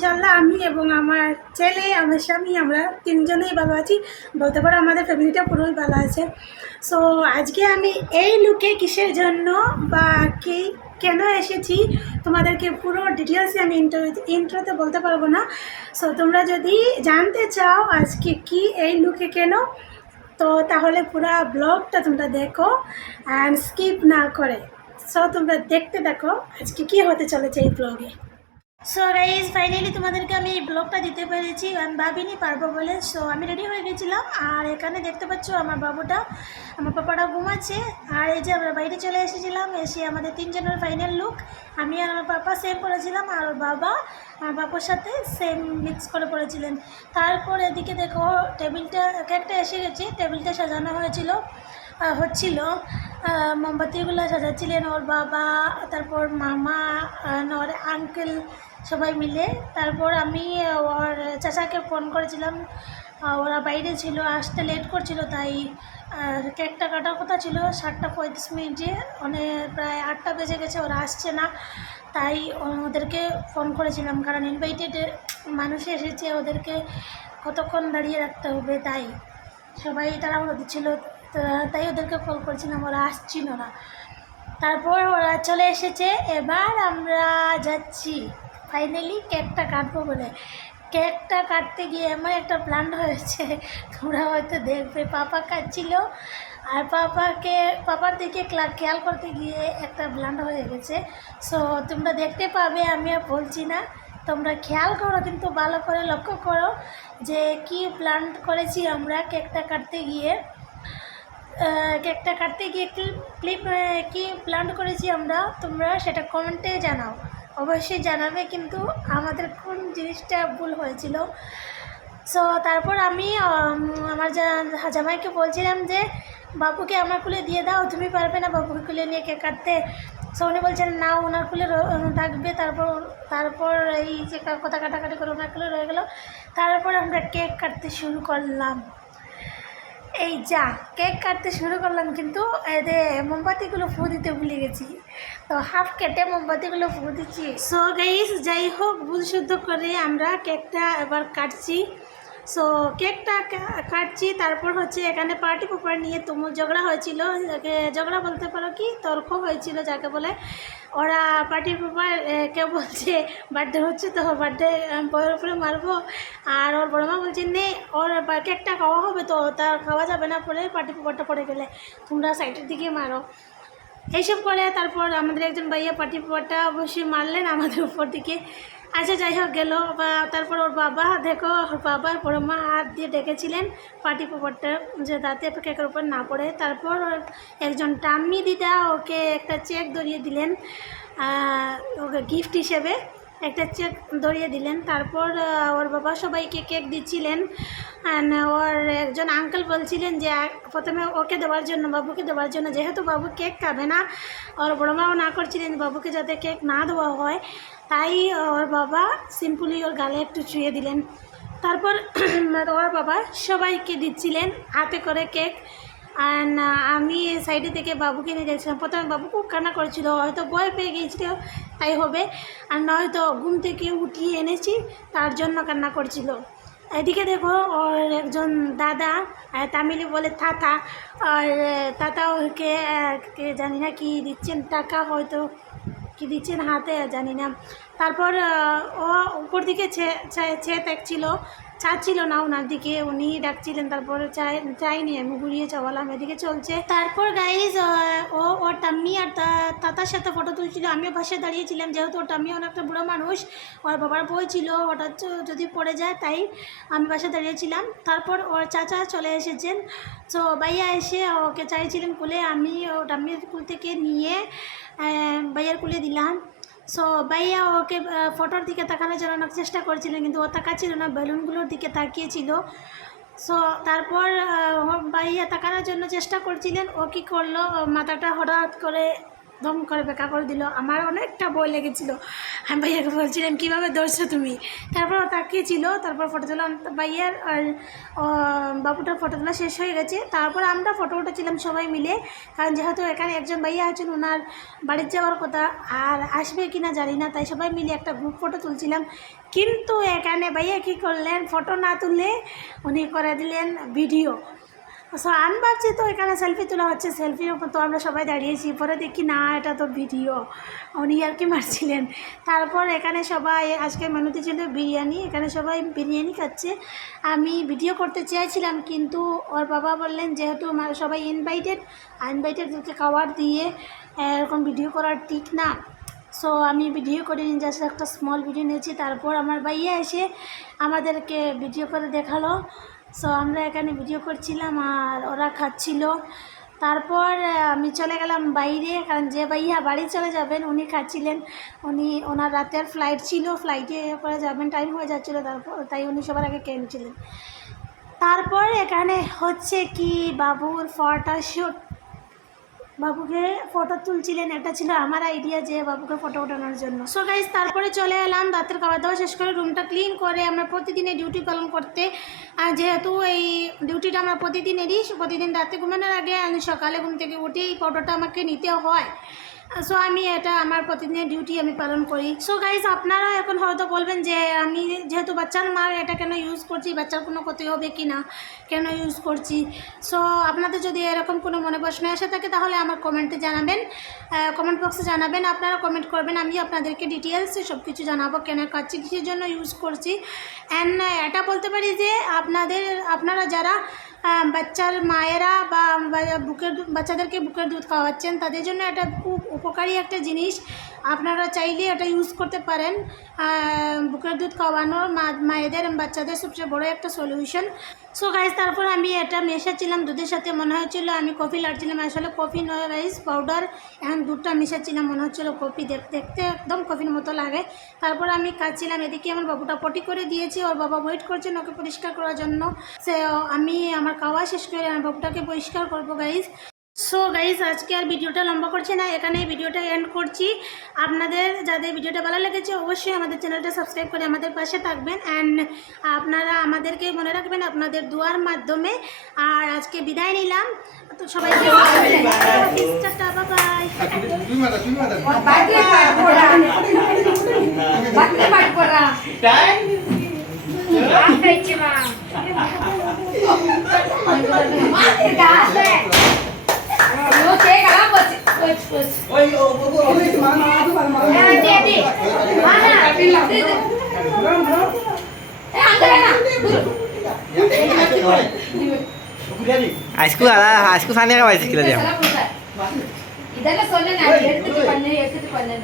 ইনশাল্লাহ আমি এবং আমার ছেলে আমার স্বামী আমরা তিনজনেই ভালো আছি, বলতে পারো আমাদের ফ্যামিলিটা পুরোই ভালো আছে। সো আজকে আমি এই লুকে কিসের জন্য বা কি কেন এসেছি তোমাদেরকে পুরো ডিটেলসে আমি ইন্ট্রোতে বলতে পারবো না। সো তোমরা যদি জানতে চাও আজকে কি এই লুকে কেন, তো তাহলে পুরো ব্লগটা তোমরা দেখো অ্যান্ড স্কিপ না করে। সো তোমরা দেখতে দেখো আজকে কি হতে চলেছে এই ব্লগে। সো গাইজ ফাইনালি তোমাদেরকে আমি এই ব্লগটা দিতে পেরেছি, আমি ভাবিনি পারবো বলে। সো আমি রেডি হয়ে গেছিলাম, আর এখানে দেখতে পাচ্ছ আমার বাবুটা, আমার পাপাটা ঘুমাচ্ছে। আর এই যে আমরা বাইরে চলে এসেছিলাম, এসে আমাদের তিনজনের ফাইনাল লুক, আমি আর আমার পাপা সেম পরেছিলাম, আর বাবা আমার বাবার সাথে সেম মিক্স করে পড়েছিলেন। তারপর এদিকে দেখো টেবিলটা কেকটা এসে গেছে, টেবিলটা সাজানো হচ্ছিল, মোমবাতিগুলো সাজাচ্ছিলেন ওর বাবা, তারপর মামা, ওর আঙ্কেল সবাই মিলে। তারপর আমি ওর চাচাকে ফোন করেছিলাম, ওরা বাইরে ছিল, আসতে লেট করছিল, তাই কেকটা কাটার কথা ছিল 7:35, প্রায় 8টা বেজে গেছে, ওরা আসছে না, তাই ওদেরকে ফোন করেছিলাম, কারণ ইনভাইটেড মানুষ এসেছে, ওদেরকে কতক্ষণ দাঁড়িয়ে রাখতে হবে, তাই সবাই তাড়াহুড়ো দিচ্ছিল, তাই ওদেরকে কল করেছিলাম, ওরা আসছিল না। তারপর ওরা চলে এসেছে, এবার আমরা যাচ্ছি ফাইনালি কেকটা কাটবো বলে। কেকটা কাটতে গিয়ে এমন একটা প্ল্যান হয়েছে, তোমরা হয়তো দেখবে, পাপা কাটছিল, আর পাপার দিকে খেয়াল করতে গিয়ে একটা ব্লান্ড হয়ে গেছে। সো তোমরা দেখতে পাবে, আমি আর বলছি না, তোমরা খেয়াল করো, কিন্তু ভালো করে লক্ষ্য করো যে কি প্ল্যান করেছি আমরা কেকটা কাটতে গিয়ে। কি প্ল্যান করেছি আমরা, তোমরা সেটা কমেন্টে জানাও, অবশ্যই জানাবে, কিন্তু আমাদের কোন জিনিসটা ভুল হয়েছিল। সো তারপর আমি আমার জামাইকে বলছিলাম যে বাবুকে আমার কুলে দিয়ে দাও, তুমি পারবে না বাবুকে কুলে নিয়ে কেক কাটতে। সো উনি বলছেন না, ওনার কুলে থাকবে। তারপর এই যে কথা কাটাকাটি করে ওনার কুলে রয়ে গেল। তারপর আমরা কেক কাটতে শুরু করলাম, এই যা কেক কাটতে শুরু করলাম, কিন্তু এদের মোমবাতিগুলো ফু দিতে ভুলে গেছি, তো হাফ কেটে মোমবাতিগুলো ফু দিচ্ছি। সো গাইস, যাই হোক, ভুল শুদ্ধ করে আমরা কেকটা এবার কাটছি। সো কেকটা কাটছি, তারপর হচ্ছে এখানে পার্টি পেপার নিয়ে তুমুল ঝগড়া হয়েছিল, ঝগড়া বলতে পারো কি তর্ক হয়েছিল যাকে বলে। ওরা পার্টি পেপার কেউ বলছে বার্থডে হচ্ছে, তো বার্থডে বইয়ের উপরে মারবো, আর ওর বড় মা বলছে নে, ওর কেকটা খাওয়া হবে, তো তার খাওয়া যাবে না, পরে পার্টি পেপারটা পড়ে গেলে তোমরা সাইডের দিকে মারো, এইসব করে। তারপর আমাদের একজন ভাইয়া পার্টি পেপারটা অবশ্যই মারলেন আমাদের উপর দিকে। আচ্ছা যাই হোক গেল, বা তারপর ওর বাবা, দেখো ওর বাবা বড় মা হাত দিয়ে ডেকেছিলেন পার্টি পেপারটা যে দাঁতে কেকের উপর না পড়ে। তারপর একজন টাম্মি দিদা ওকে একটা চেক ধরিয়ে দিলেন, ওকে গিফট হিসেবে একটা চেক ধরিয়ে দিলেন। তারপর ওর বাবা সবাইকে কেক দিচ্ছিলেন, ওর একজন আঙ্কেল বলছিলেন যে প্রথমে ওকে দেওয়ার জন্য, বাবুকে দেওয়ার জন্য, যেহেতু বাবু কেক খাবে না, ওর বড় মাও না করছিলেন বাবুকে যাতে কেক না দেওয়া হয়, তাই ওর বাবা সিম্পলি ওর গালে একটু ছুঁয়ে দিলেন। তারপর ওর বাবা সবাইকে দিচ্ছিলেন হাতে করে কেক, আর আমি সাইডে থেকে বাবুকে নিয়ে দেখছিলাম। প্রথমে বাবু খুব কান্না করেছিল, হয়তো ভয় পেয়ে গিয়েছিল তাই হবে, আর নয়তো ঘুম থেকে উঠিয়ে এনেছি তার জন্য কান্না করছিল। এদিকে দেখো ওর একজন দাদা, তামিলে বলে থাতা, আর তাতা ওকে জানি না কি দিচ্ছেন, টাকা হয়তো কি দিচ্ছেন হাতে, জানি না। তারপর ও উপর দিকে দেখছিল, চাচ্ছিল না ওনার দিকে, উনি ডাকছিলেন, তারপরে চাইনি, আমি ঘুরিয়ে চাওয়ালাম, এদিকে চলছে। তারপর গাইজ ওর টাম্মি আর তাতার সাথে ফটো তুলছিল, আমিও পাশে দাঁড়িয়েছিলাম, যেহেতু ওর টাম্মি অনেকটা বুড়ো মানুষ, ওর বাবার বই ছিল, ওটা যদি পড়ে যায়, তাই আমি পাশে দাঁড়িয়েছিলাম। তারপর ওর চাচা চলে এসেছেন, তো ভাইয়া এসে ওকে চাইছিলেন কুলে, আমি ও টাম্মির কুল থেকে নিয়ে ভাইয়ার কুলে দিলাম। সো ভাইয়া ওকে ফটোর দিকে তাকানোর জন্য অনেক চেষ্টা করছিলেন, কিন্তু ও তাকাচ্ছিল না, বেলুনগুলোর দিকে তাকিয়েছিল। সো তারপর ভাইয়া তাকানোর জন্য চেষ্টা করছিলেন, ও কী করলো, মাথাটা হঠাৎ করে দম করে বেঁকা করে দিল, আমার অনেকটা ভয় লেগেছিলো। আমি ভাইয়াকে বলছিলাম কীভাবে ধরছো তুমি, তারপর তাকিয়েছিল। তারপর ফটো তোলা ভাইয়ার আর বাবুটার ফটো তোলা শেষ হয়ে গেছে। তারপর আমরা ফটো উঠেছিলাম সবাই মিলে, কারণ যেহেতু এখানে একজন ভাইয়া আছেন, ওনার বাড়ির যাওয়ার কথা, আর আসবে কি না জানি না, তাই সবাই মিলে একটা গ্রুপ ফটো তুলছিলাম। কিন্তু এখানে ভাইয়া কী করলেন, ফটো না তুলে উনি করে দিলেন ভিডিও। সো আমি ভাবছি তো এখানে সেলফি তোলা হচ্ছে, সেলফির উপর তো আমরা সবাই দাঁড়িয়েছি, পরে দেখি না এটা তো ভিডিও, উনি আর কি মারছিলেন। তারপর এখানে সবাই, আজকে মেনুতে ছিল বিরিয়ানি, এখানে সবাই বিরিয়ানি খাচ্ছে। আমি ভিডিও করতে চেয়েছিলাম কিন্তু ওর বাবা বললেন যেহেতু সবাই ইনভাইটেডদেরকে খাবার দিয়ে এরকম ভিডিও করার ঠিক না। সো আমি ভিডিও করিনি, জাস্ট একটা স্মল ভিডিও নিয়েছি। তারপর আমার ভাইয়া এসে আমাদেরকে ভিডিও করে দেখালো। সো আমরা এখানে ভিডিও করছিলাম আর ওরা খাচ্ছিল। তারপর আমি চলে গেলাম বাইরে, কারণ যে ভাইয়া বাড়ি চলে যাবেন উনি খাচ্ছিলেন। ওনার রাতের ফ্লাইট ছিল, ফ্লাইটে করে যাবেন, টাইম হয়ে যাচ্ছিলো, তারপর তাই উনি সবার আগে কিনছিলেন। তারপর এখানে হচ্ছে কি বাবুর ফটোশ্যুট, বাবুকে ফটো তুলছিলেন। এটা ছিল আমার আইডিয়া যে বাবুকে ফটো ওঠানোর জন্য। সো গাইস, তারপরে চলে এলাম রাতের খাবার দাওয়া শেষ করে রুমটা ক্লিন করে আমরা প্রতিদিনের ডিউটি পালন করতে। আর যেহেতু এই ডিউটিটা আমরা প্রতিদিন রাতে ঘুমানোর আগে আমি সকালে ঘুম থেকে উঠে এই ফটোটা আমাকে নিতে হয়। সো আমি এটা আমার প্রতিদিনের ডিউটি আমি পালন করি। সো গাইস, আপনারা এখন হয়তো বলবেন যে আমি যেহেতু বাচ্চার মা এটা কেন ইউজ করছি, বাচ্চার কোনো ক্ষতি হবে কি না, কেন ইউজ করছি। সো আপনাদের যদি এরকম কোনো মনে প্রশ্ন এসে থাকে তাহলে আমার কমেন্টে জানাবেন, কমেন্ট বক্সে জানাবেন। আপনারা কমেন্ট করবেন, আমি আপনাদেরকে ডিটেলসে সব কিছু জানাবো কেন খাচ্ছি, কিসের জন্য ইউজ করছি। অ্যান্ড এটা বলতে পারি যে আপনারা যারা বাচ্চার মায়েরা বা বাচ্চাদেরকে বুকের দুধ খাওয়াচ্ছেন তাদের জন্য এটা খুব উপকারী একটা জিনিস। আপনারা চাইলে এটা ইউজ করতে পারেন। বুকের দুধ খাওয়ানোর মায়েদের বাচ্চাদের সবচেয়ে বড় একটা সলিউশন। সো গাইস, তারপর আমি এটা মেশাচ্ছিলাম দুধের সাথে, মনে হচ্ছিল আমি কফি লাড়ছিলাম, আসলে কফি নয় রাইস পাউডার। এখন দুধটা মেশাচ্ছিলাম, মনে হচ্ছিল কফি, দেখতে একদম কফির মতো লাগে। তারপর আমি খাচ্ছিলাম। এদিকে আমার বাবুটা পটি করে দিয়েছি, ওর বাবা ওয়েট করছেন ওকে পরিষ্কার করার জন্য। সে আমি আমার খাওয়া শেষ করে আমার বাবুটাকে পরিষ্কার করবো গাইস। সো গাইস, আজকে আর ভিডিওটা লম্বা করছি না, এখানেই ভিডিওটা এন্ড করছি। আপনাদের যাদের ভিডিওটা ভালো লেগেছে অবশ্যই আমাদের চ্যানেলটা সাবস্ক্রাইব করে আমাদের পাশে থাকবেন। অ্যান্ড আপনারা আমাদেরকে মনে রাখবেন আপনাদের দোয়ার মাধ্যমে। আর আজকে বিদায় নিলাম, তো সবাইকে high school saniya ka ba sikila diya? ಇದೆಲ್ಲ ಸೊನ್ನೆ ನಾನು ಹೇಳ್ತಿದ್ದೆ ಪಲ್ಲೆ